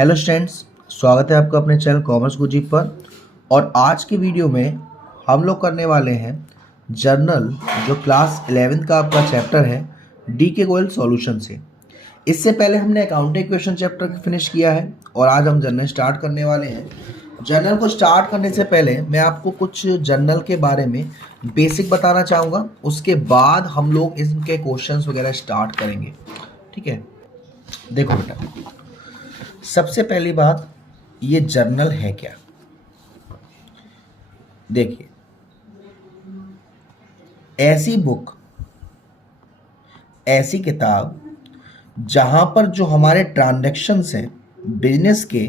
Hello students, स्वागत है आपका अपने चैनल कॉमर्स गुरुजी पर। और आज की वीडियो में हम लोग करने वाले हैं जर्नल, जो क्लास 11th का आपका चैप्टर है डी के गोयल सॉल्यूशन से। इससे पहले हमने अकाउंटिंग क्वेश्चन चैप्टर फिनिश किया है और आज हम जर्नल स्टार्ट करने वाले हैं। जर्नल को स्टार्ट करने से पहले मैं आपको कुछ जर्नल के बारे में बेसिक बताना चाहूँगा, उसके बाद हम लोग इनके क्वेश्चंस वगैरह स्टार्ट करेंगे। ठीक है, देखो बेटा, सबसे पहली बात, ये जर्नल है क्या। देखिए, ऐसी बुक, ऐसी किताब जहां पर जो हमारे ट्रांजैक्शंस हैं, बिजनेस के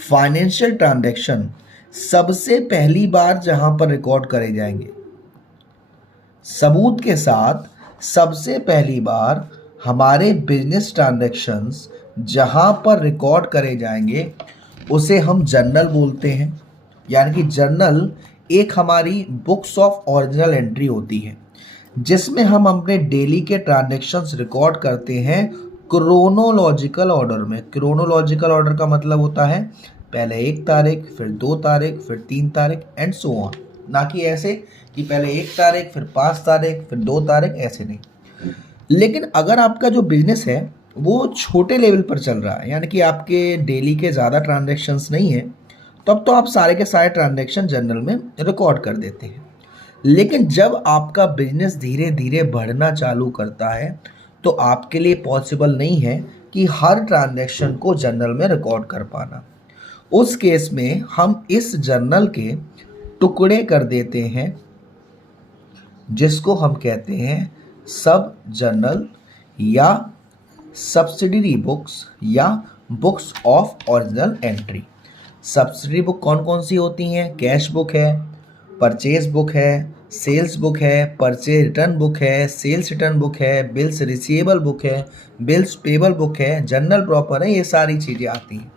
फाइनेंशियल ट्रांजैक्शन सबसे पहली बार जहां पर रिकॉर्ड करे जाएंगे, सबूत के साथ सबसे पहली बार हमारे बिजनेस ट्रांजैक्शंस जहां पर रिकॉर्ड करे जाएंगे, उसे हम जर्नल बोलते हैं। यानी कि जर्नल एक हमारी बुक्स ऑफ ओरिजिनल एंट्री होती है, जिसमें हम अपने डेली के ट्रांजैक्शंस रिकॉर्ड करते हैं क्रोनोलॉजिकल ऑर्डर में। क्रोनोलॉजिकल ऑर्डर का मतलब होता है पहले 1 तारीख, फिर 2 तारीख, फिर 3 तारीख एंड सो ऑन। ना कि ऐसे कि पहले 1 तारीख, फिर 5 तारीख, फिर 2 तारीख, ऐसे नहीं। लेकिन अगर आपका जो बिजनेस है वो छोटे लेवल पर चल रहा है, यानी कि आपके डेली के ज़्यादा ट्रांजैक्शंस नहीं है, तब तो आप सारे के सारे ट्रांजैक्शन जर्नल में रिकॉर्ड कर देते हैं। लेकिन जब आपका बिजनेस धीरे धीरे बढ़ना चालू करता है, तो आपके लिए पॉसिबल नहीं है कि हर ट्रांजैक्शन को जर्नल में रिकॉर्ड कर पाना। उस केस में हम इस जर्नल के टुकड़े कर देते हैं, जिसको हम कहते हैं सब जर्नल या सब्सिडरी बुक्स या books of original entry. Subsidiary book कौन कौन सी होती हैं? कैश बुक है, परचेज बुक है, सेल्स बुक है, परचेज रिटर्न बुक है, सेल्स रिटर्न बुक है, बिल्स रिसीवेबल बुक है, बिल्स पेबल बुक है, जर्नल प्रॉपर है, ये सारी चीज़ें आती हैं।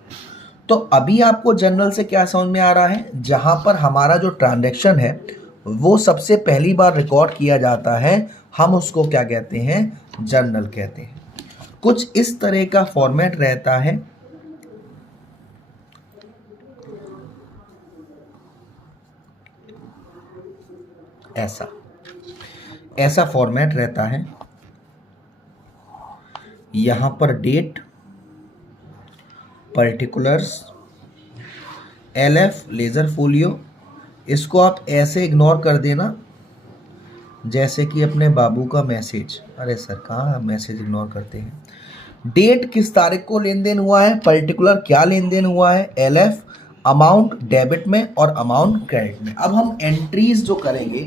तो अभी आपको जर्नल से क्या समझ में आ रहा है? जहाँ पर हमारा जो ट्रांजैक्शन है वो सबसे पहली बार रिकॉर्ड किया जाता है, हम उसको क्या कहते हैं? जर्नल कहते हैं। कुछ इस तरह का फॉर्मेट रहता है। ऐसा फॉर्मेट रहता है। यहां पर date, particulars, LF ledger folio, इसको आप ऐसे इग्नोर कर देना जैसे कि अपने बाबू का मैसेज। अरे सर, कहाँ मैसेज इग्नोर करते हैं? डेट किस तारीख को लेन देन हुआ है, पर्टिकुलर क्या लेन देन हुआ है, LF अमाउंट डेबिट में और अमाउंट क्रेडिट में। अब हम एंट्रीज जो करेंगे,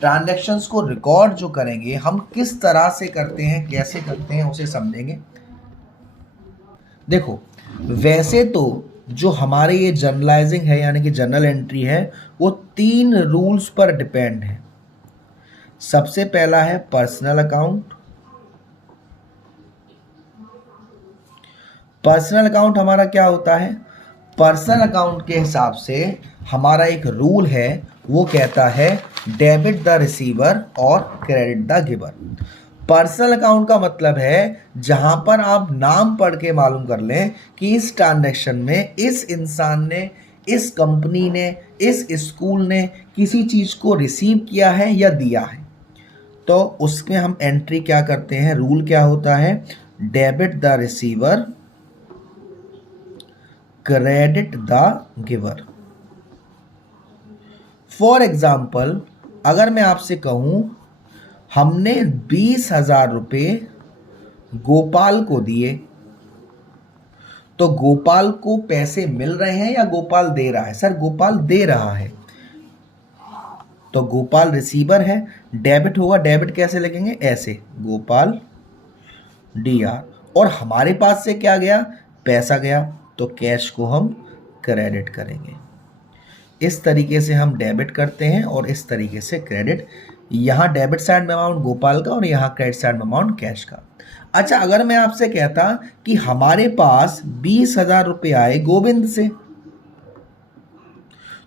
ट्रांजैक्शंस को रिकॉर्ड जो करेंगे, हम किस तरह से करते हैं, कैसे करते हैं, उसे समझेंगे। देखो, वैसे तो जो हमारे ये जर्नलाइजिंग है, यानी कि जर्नल एंट्री है, वो 3 रूल्स पर डिपेंड है। सबसे पहला है पर्सनल अकाउंट। पर्सनल अकाउंट हमारा क्या होता है? पर्सनल अकाउंट के हिसाब से हमारा एक रूल है, वो कहता है डेबिट द रिसीवर और credit the giver. Personal account का मतलब है जहां पर आप नाम पढ़ के मालूम कर लें कि इस ट्रांजैक्शन में इस इंसान ने, इस कंपनी ने, इस स्कूल ने किसी चीज़ को रिसीव किया है या दिया है, तो उसमें हम एंट्री क्या करते हैं? रूल क्या होता है? Debit the receiver, credit the giver. For example, अगर मैं आपसे कहूं हमने 20,000 रुपये गोपाल को दिए, तो गोपाल को पैसे मिल रहे हैं या गोपाल दे रहा है? सर, गोपाल दे रहा है, तो गोपाल रिसीवर है, डेबिट होगा। डेबिट कैसे लिखेंगे? ऐसे, गोपाल DR। और हमारे पास से क्या गया? पैसा गया, तो कैश को हम क्रेडिट करेंगे। इस तरीके से हम डेबिट करते हैं और इस तरीके से क्रेडिट। यहाँ डेबिट साइड में अमाउंट गोपाल का और यहाँ क्रेडिट साइड में अमाउंट कैश का। अच्छा, अगर मैं आपसे कहता कि हमारे पास 20,000 रुपये आए गोविंद से,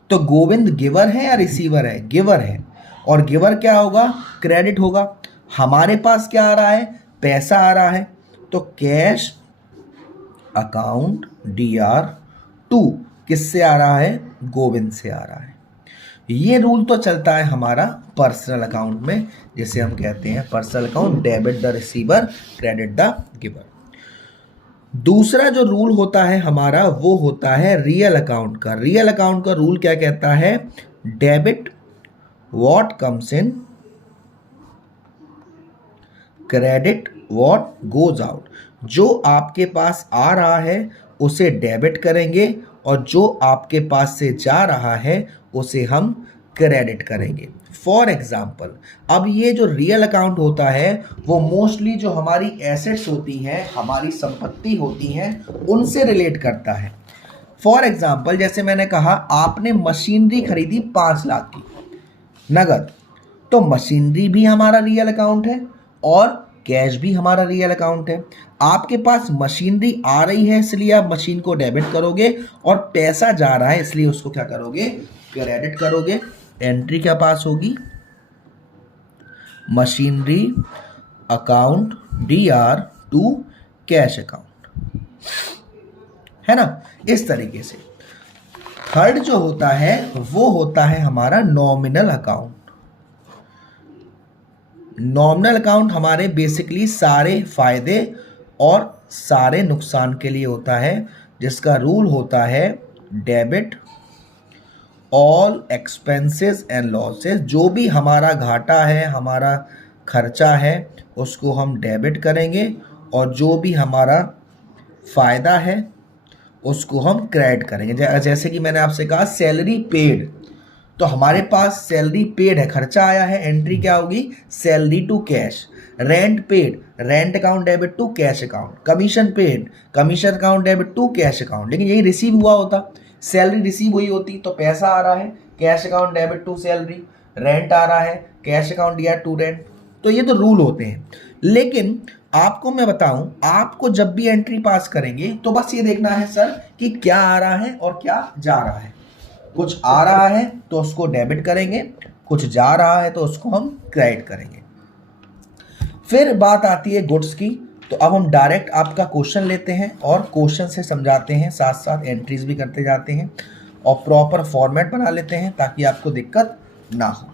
तो गोविंद गिवर है या रिसीवर है? गिवर है, और गिवर क्या होगा? क्रेडिट होगा। हमारे पास क्या आ रहा है? पैसा आ रहा है, तो कैश अकाउंट DR2 किससे आ रहा है? गोविंद से आ रहा है। ये रूल तो चलता है हमारा पर्सनल अकाउंट में, जिसे हम कहते हैं personal account, debit the receiver, credit the giver. दूसरा जो रूल होता है हमारा वो होता है रियल अकाउंट का। रियल अकाउंट का रूल क्या कहता है? Debit what comes in, credit what goes out. जो आपके पास आ रहा है उसे डेबिट करेंगे और जो आपके पास से जा रहा है उसे हम क्रेडिट करेंगे। फॉर एग्जाम्पल, अब ये जो रियल अकाउंट होता है वो मोस्टली जो हमारी एसेट्स होती हैं, हमारी संपत्ति होती हैं, उनसे रिलेट करता है। फॉर एग्जाम्पल, जैसे मैंने कहा आपने मशीनरी खरीदी 5 लाख की नगद, तो मशीनरी भी हमारा रियल अकाउंट है और कैश भी हमारा रियल अकाउंट है। आपके पास मशीनरी आ रही है इसलिए आप मशीन को डेबिट करोगे और पैसा जा रहा है इसलिए उसको क्या करोगे? क्रेडिट करोगे। एंट्री क्या पास होगी? Machinery account DR2 cash account, है ना। इस तरीके से थर्ड जो होता है वो होता है हमारा नॉमिनल अकाउंट। नॉमिनल अकाउंट हमारे बेसिकली सारे फायदे और सारे नुकसान के लिए होता है, जिसका रूल होता है debit all expenses and losses. जो भी हमारा घाटा है, हमारा खर्चा है, उसको हम डेबिट करेंगे और जो भी हमारा फ़ायदा है उसको हम क्रेडिट करेंगे। जैसे कि मैंने आपसे कहा सैलरी पेड, तो हमारे पास सैलरी पेड है, खर्चा आया है, एंट्री क्या होगी? Salary to cash. Rent paid, rent account debit to cash account. Commission paid, commission account debit to cash account. लेकिन यही रिसीव हुआ होता, सैलरी रिसीव हुई होती तो पैसा आ रहा है, cash account debit to salary. Rent आ रहा है, कैश अकाउंट दिया टू रेंट। तो ये तो रूल होते हैं। लेकिन आपको मैं बताऊं, आपको जब भी एंट्री पास करेंगे तो बस ये देखना है सर कि क्या आ रहा है और क्या जा रहा है। कुछ आ रहा है तो उसको डेबिट करेंगे, कुछ जा रहा है तो उसको हम क्रेडिट करेंगे। फिर बात आती है गुड्स की। तो अब हम डायरेक्ट आपका क्वेश्चन लेते हैं और क्वेश्चन से समझाते हैं, साथ साथ एंट्रीज भी करते जाते हैं और प्रॉपर फॉर्मेट बना लेते हैं ताकि आपको दिक्कत ना हो।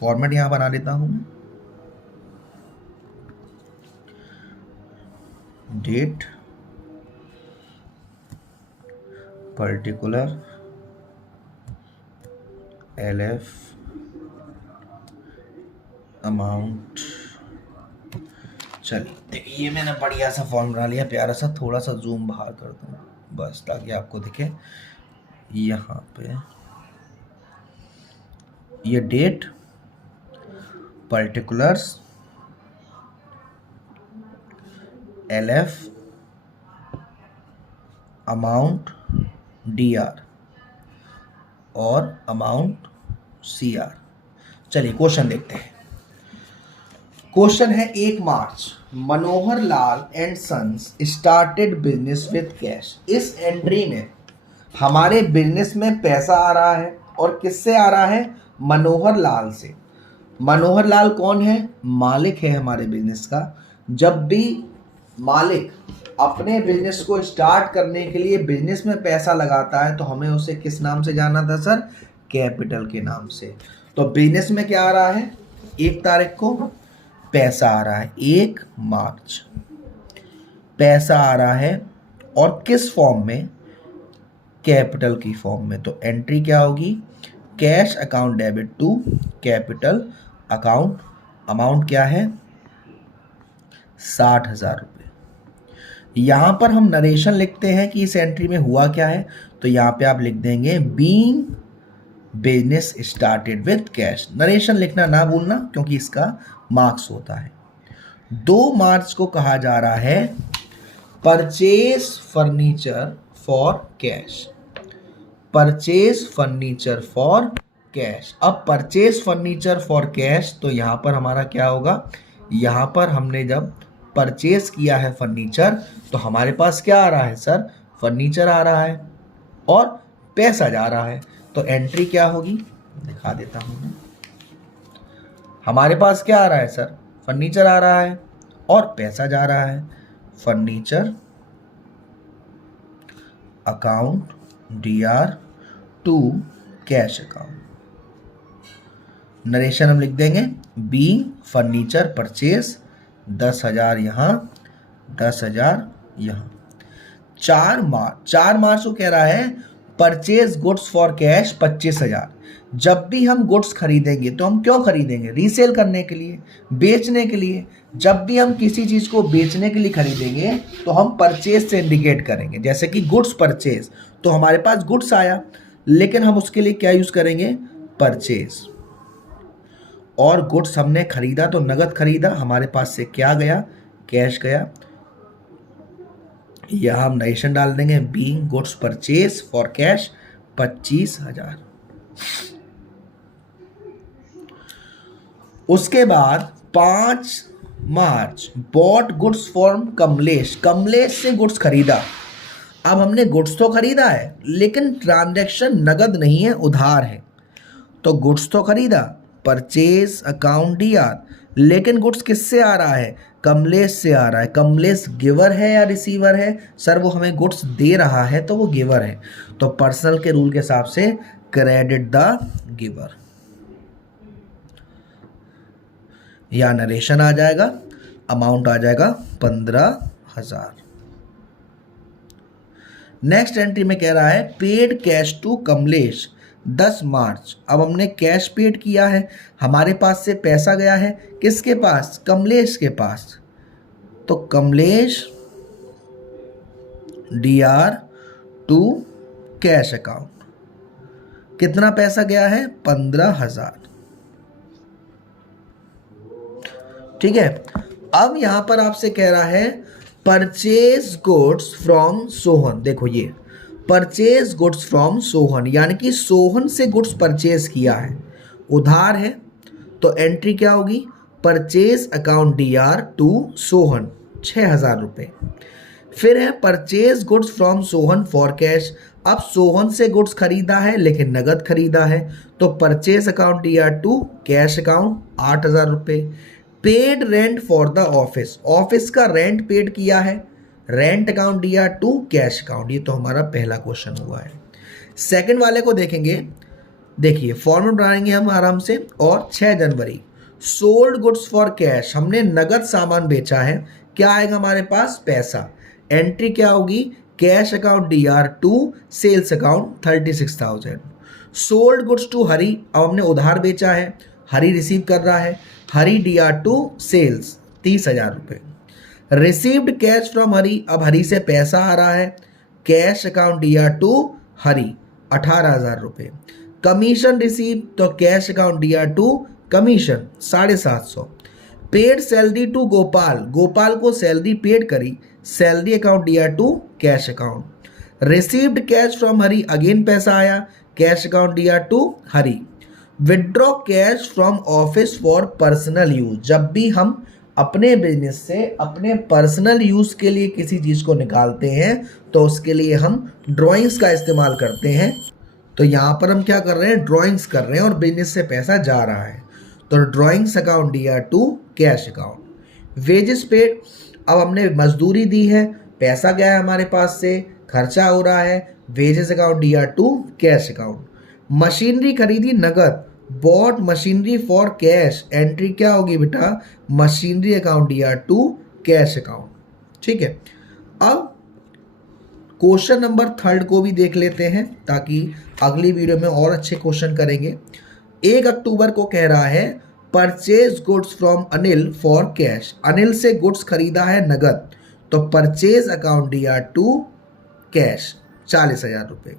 फॉर्मेट यहां बना लेता हूं मैं। Date, particular, LF, amount. चलिए देखिए, ये मैंने बढ़िया सा फॉर्म बना लिया, प्यारा सा। थोड़ा सा जूम बाहर कर दूँ बस ताकि आपको दिखे। यहाँ पे ये date, particulars, LF, amount DR और अमाउंट CR। चलिए क्वेश्चन देखते हैं। क्वेश्चन है 1 March Manohar Lal and sons started business with cash. इस एंट्री में हमारे बिजनेस में पैसा आ रहा है और किससे आ रहा है? मनोहर लाल से। मनोहर लाल कौन है? मालिक है हमारे बिजनेस का। जब भी मालिक अपने बिजनेस को स्टार्ट करने के लिए बिजनेस में पैसा लगाता है तो हमें उसे किस नाम से जाना था सर? कैपिटल के नाम से। तो बिजनेस में क्या आ रहा है? 1 तारीख को पैसा आ रहा है, 1 मार्च पैसा आ रहा है और किस फॉर्म में? कैपिटल की फॉर्म में। तो एंट्री क्या होगी? Cash account debit to capital account. Amount क्या है? 60,000 रुपये। यहां पर हम नरेशन लिखते हैं कि इस एंट्री में हुआ क्या है, तो यहां पे आप लिख देंगे being business started with cash. Narration लिखना ना भूलना क्योंकि इसका मार्क्स होता है। 2 मार्च को कहा जा रहा है purchase furniture for cash. Purchase furniture for cash. अब परचेज फर्नीचर फॉर कैश, तो यहां पर हमारा क्या होगा? यहां पर हमने जब परचेज किया है फर्नीचर तो हमारे पास क्या आ रहा है सर? फर्नीचर आ रहा है और पैसा जा रहा है। तो एंट्री क्या होगी? दिखा देता हूं मैं। हमारे पास क्या आ रहा है सर? फर्नीचर आ रहा है और पैसा जा रहा है। Furniture account DR to cash account. Narration हम लिख देंगे बीइंग फर्नीचर परचेज 10,000 यहाँ, 10,000 यहाँ। 4 मार्च को कह रहा है परचेज गुड्स फॉर कैश 25,000। जब भी हम गुड्स खरीदेंगे तो हम क्यों खरीदेंगे? रीसेल करने के लिए, बेचने के लिए। जब भी हम किसी चीज़ को बेचने के लिए खरीदेंगे तो हम परचेज से इंडिकेट करेंगे। जैसे कि गुड्स परचेज, तो हमारे पास गुड्स आया लेकिन हम उसके लिए क्या यूज़ करेंगे? परचेज। और गुड्स हमने खरीदा तो नगद खरीदा, हमारे पास से क्या गया? कैश गया। यह हम नरेशन डाल देंगे being goods purchase for cash 25,000। उसके बाद 5 March bought goods from Kamlesh. Kamlesh से गुड्स खरीदा। अब हमने गुड्स तो खरीदा है लेकिन ट्रांजैक्शन नगद नहीं है, उधार है। तो गुड्स तो खरीदा, परचेज अकाउंट DR, लेकिन गुड्स किससे आ रहा है? कमलेश से आ रहा है। कमलेश गिवर है या रिसीवर है? सर वो हमें गुड्स दे रहा है तो वो गिवर है। तो पर्सनल के रूल के हिसाब से क्रेडिट द गिवर। या नरेशन आ जाएगा, अमाउंट आ जाएगा 15,000। नेक्स्ट एंट्री में कह रहा है पेड कैश टू कमलेश 10 मार्च। अब हमने कैश पेड किया है, हमारे पास से पैसा गया है किसके पास? कमलेश के पास। तो Kamlesh DR to cash account. कितना पैसा गया है? 15,000। ठीक है। अब यहां पर आपसे कह रहा है परचेज गुड्स फ्रॉम सोहन। देखो ये परचेज गुड्स फ्रॉम सोहन, यानी कि सोहन से गुड्स परचेज किया है, उधार है। तो एंट्री क्या होगी? Purchase account DR to Sohan 6,000 रुपये। फिर है purchase goods from Sohan for cash. अब सोहन से गुड्स खरीदा है लेकिन नगद खरीदा है, तो purchase account DR to cash account 8,000 रुपये। Paid rent for the office, office का रेंट पेड किया है, rent account DR to cash account. ये तो हमारा पहला क्वेश्चन हुआ है। सेकंड वाले को देखेंगे, देखिए फॉर्मेट बनाएंगे हम आराम से। और 6 जनवरी सोल्ड गुड्स फॉर कैश, हमने नगद सामान बेचा है, क्या आएगा हमारे पास? पैसा। एंट्री क्या होगी? Cash account DR to sales account 36,000। Sold goods to Hari, अब हमने उधार बेचा है, हरी रिसीव कर रहा है, हरी DR टू सेल्स 30,000 रुपये। रिसीव्ड कैश फ्रॉम हरी, अब हरी से पैसा आ रहा है, cash account DR to Hari 18,000 रुपये। कमीशन रिसीव, तो cash account DR to commission 750। Paid salary to Gopal, Gopal को सैलरी पेड करी, salary account DR to cash account. Received cash from Hari, again पैसा आया, cash account DR to Hari. Withdraw cash from office for personal use, जब भी हम अपने business से अपने पर्सनल यूज के लिए किसी चीज़ को निकालते हैं तो उसके लिए हम ड्राइंग्स का इस्तेमाल करते हैं। तो यहाँ पर हम क्या कर रहे हैं? ड्राइंग्स कर रहे हैं और बिजनेस से पैसा जा रहा है, तो drawings account DR to cash account. Wages paid, अब हमने मजदूरी दी है, पैसा गया है हमारे पास से, खर्चा हो रहा है, wages account DR to cash account. Machinery खरीदी नगद, bought machinery for cash, entry क्या होगी बेटा? Machinery account DR to cash account. ठीक है। अब क्वेश्चन नंबर 3 को भी देख लेते हैं ताकि अगली वीडियो में और अच्छे क्वेश्चन करेंगे। 1 अक्टूबर को कह रहा है purchase goods from Anil for cash, Anil से गुड्स खरीदा है नगद, तो purchase account DR to cash 40,000 रुपये।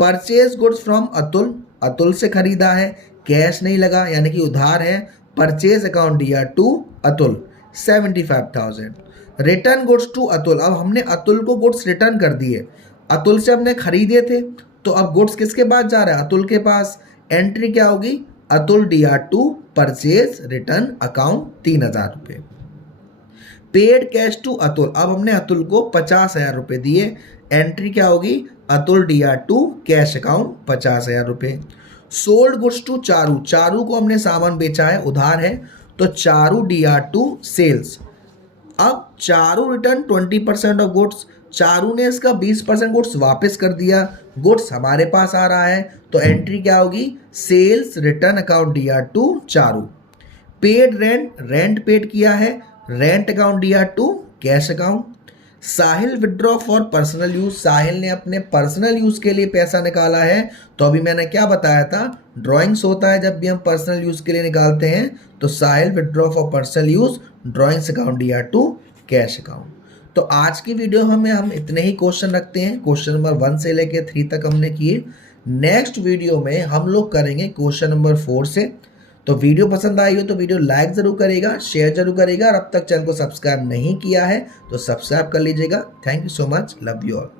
Purchase goods from Atul, Atul से खरीदा है, कैश नहीं लगा यानी कि उधार है, purchase account DR to Atul 75,000। Return goods to Atul, अब हमने अतुल को गुड्स रिटर्न कर दिए, अतुल से हमने खरीदे थे तो अब गुड्स किसके पास जा रहा है? अतुल के पास। एंट्री क्या होगी? Atul DR to purchase return account 3,000 रुपये। पेड कैश टू अतुल, अब हमने अतुल को 50,000 रुपये दिए, एंट्री क्या होगी? Atul DR to cash account 50,000 रुपये। Sold goods to Charu, Charu को हमने सामान बेचा है, उधार है, तो चारू DR टू सेल्स। अब Charu return 20% of goods, Charu ने इसका 20% गुड्स वापस कर दिया, गुड्स हमारे पास आ रहा है, तो एंट्री क्या होगी, sales return account DR to Charu. Paid rent, rent paid किया है, rent account DR to cash account. Sahil withdraw for personal use, Sahil ने अपने पर्सनल यूज के लिए पैसा निकाला है, तो अभी मैंने क्या बताया था, ड्राइंग्स होता है जब भी हम पर्सनल यूज के लिए निकालते हैं, तो Sahil withdraw for personal use drawings account DR to cash account. तो आज की वीडियो में हम इतने ही क्वेश्चन रखते हैं, क्वेश्चन नंबर 1 से लेके 3 तक हमने किए। नेक्स्ट वीडियो में हम लोग करेंगे क्वेश्चन नंबर 4 से। तो वीडियो पसंद आई हो तो वीडियो लाइक जरूर करेगा, शेयर जरूर करेगा, और अब तक चैनल को सब्सक्राइब नहीं किया है तो सब्सक्राइब कर लीजिएगा। Thank you so much, love you all.